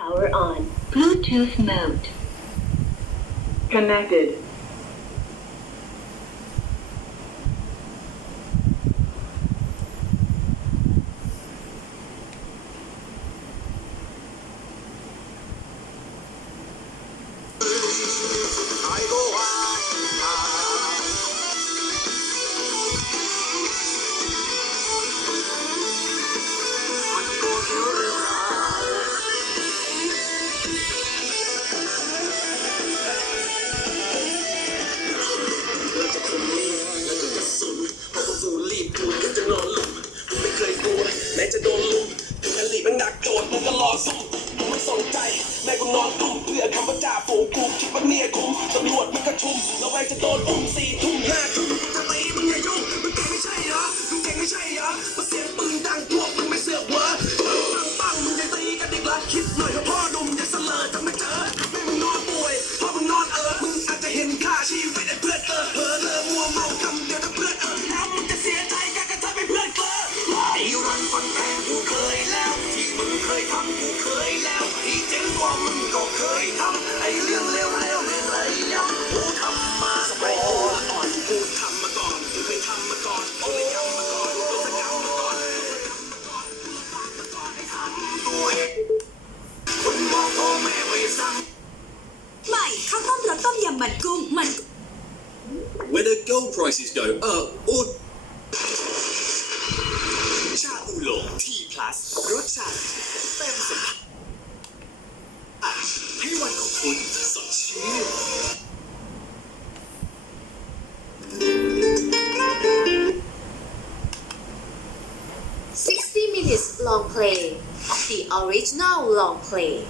Power on. Bluetooth mode. Connected. นอนคุ้มเพื่อคำว่าจ่าฝูงกูคิดว่าเนี่ยคุ้มตำรวจมันกระชุมระแวงจะโดนอุ้มสี่ทุ่มห้าทุ่มทำไมมึงอย่ายุ่งมึงเก่งไม่ใช่เหรอมึงเก่งไม่ใช่เหรอมาเสียงปืนดังทั่วกมึงไม่เสือกเหรอปังปังมึงยังตีกันอีกเหรคิดหน่อยเถอะพ่อดมยังเสลอจะไม่เจอแม่มึงนอนป่วยพ่อมึงนอนเออมึงอาจจะเห็นค่าชีวิตไอ้เพื่อนเออเออเลอมัวเมากำเดียวถ้าเพื่อนเออแล้วมึงจะเสียใจกันกันถ้าเป็นเพื่อนเออไอ้รันฟันแทงกูเคยแล้วที่มึงเคยทำกู คุณมองพ่อแม่ไว้ซ้ำใม่ขาต้มรสต้มยำมันกุ้งมัน Whether gold prices go up or ชาอูหลงทีพลัสรสชาติเต็มสมบูรณ์ long play the original long play.